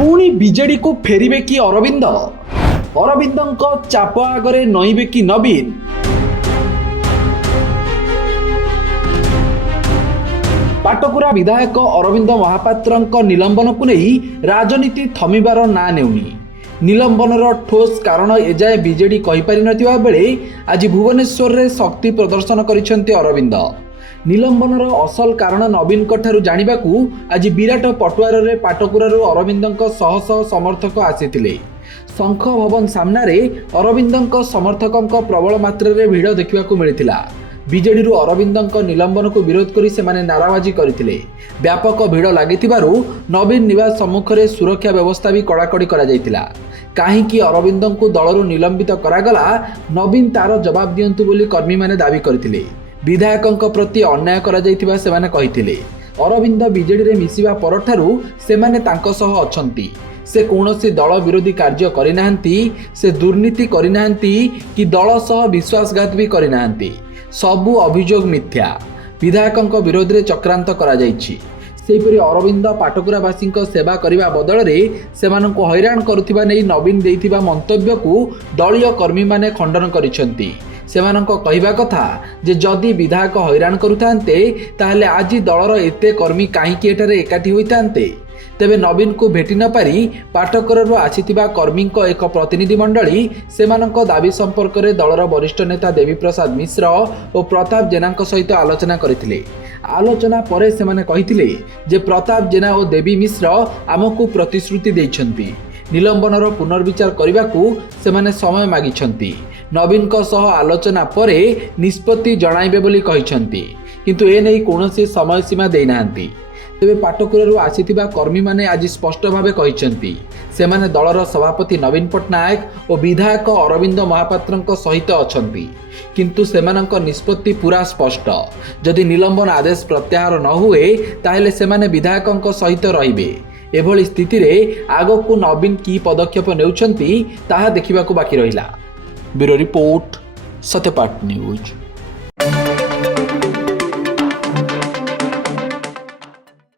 पुणी बीजेडी को फेरिबे कि अरविंद अरविंदଙ୍କ चाप आगरे नईबे कि नवीन। पाटकुरा विधायक अरविंद महापात्रଙ୍କ निलंबन को नहीं राजनीति थमिबार ना नेउनी। निलंबनर ठोस कारण एजाए बीजेडी कहि पारि नथिबा बेले आज भुवनेश्वर रे शक्ति प्रदर्शन करिसेंती अरविंद। निलंबनर असल कारण नवीन ठारू जानिबाकू आज विराट पटुआर रे पाटकुरारू अरविंदଙ୍କ शह शह समर्थक आसीथिले। शंख भवन सामने अरविंदଙ୍କ समर्थकों प्रबल मात्रा रे भिड़ देखिबाकू मिलिथिला। बीजेडी अरविंदଙ୍କ निलंबन को विरोध करी सेमाने नाराबाजी करथिले। व्यापक भिड़ लागिथिबारु नवीन निवास सम्मुख रे सुरक्षा व्यवस्था भी कड़ाकड़ी करा जायतिला। काहींकि अरविंदଙ୍କୁ दलरू निलंबित करागला नवीन तार जवाब दियंतु बोली कर्मी माने दाबी करथिले। विधायकों प्रति अन्याय करा जायतिबा सेमाने कहिथिले। अरविंद बीजेडी रे मिसिबा परठारू सेमाने तांको सह अछंती। से कौनसी दल विरोधी कार्य करिनाहांती, से दुर्नीति करिनाहांती कि दल सह विश्वासघात भी करिनाहांती। सबु अभियोग मिथ्या। विधायकों विरोध में चक्रांत करा जायछि। सेहिपरि अरविंद पाटकुरावासी सेवा करने बदल में सेमानंको हैरान करुथिबा नै नवीन देइथिबा मंतव्य को दलीय कर्मी माने खंडन करिसेंती। सेमानंको कहिबा कथा जे जदि विधायक हैरान करुथान्ते ताहले आज दलर एते कर्मी काहींकि एठारे एकाठी होइतान्ते। तेबे नवीन को भेटी न पारी पाटकुरारू आसीथिबा कर्मी एक प्रतिनिधि मंडली सेमानंको दाबी संपर्क में दलर वरिष्ठ नेता देवी प्रसाद मिश्र और प्रताप जेना सहित आलोचना करथिले। आलोचना परे सेमाने कहिथिले जे प्रताप जेना और देवी मिश्र आमको प्रतिश्रुति देइछन्ती। निलंबनर पुनर्विचार करने सेमाने समय मागिछन्ती। नवीन सह आलोचना परे निष्पत्ति जणाइबे बोली कहिछन्ती, किंतु एनै कौनसी समय सीमा देइनाहांती। तेबे पाटकुरारू आसीथिबा कर्मी माने आज स्पष्ट भावे कहिछन्ती सेमाने दलर सभापति नवीन पट्टनायक और विधायक अरविंद महापात्रଙ୍କ सहित अछन्ती, किंतु सेमानଙ୍କ निष्पत्ति पूरा स्पष्ट। जदि निलंबन आदेश प्रत्याहार न हुए ताहेले सेमाने विधायकଙ୍କ सहित रहिबे। एभली स्थिति रे आगकू नवीन की पदक्षेप नेउछन्ती ताहा देखिबाकू बाकी रहिला। Bureau report, Satyapath news.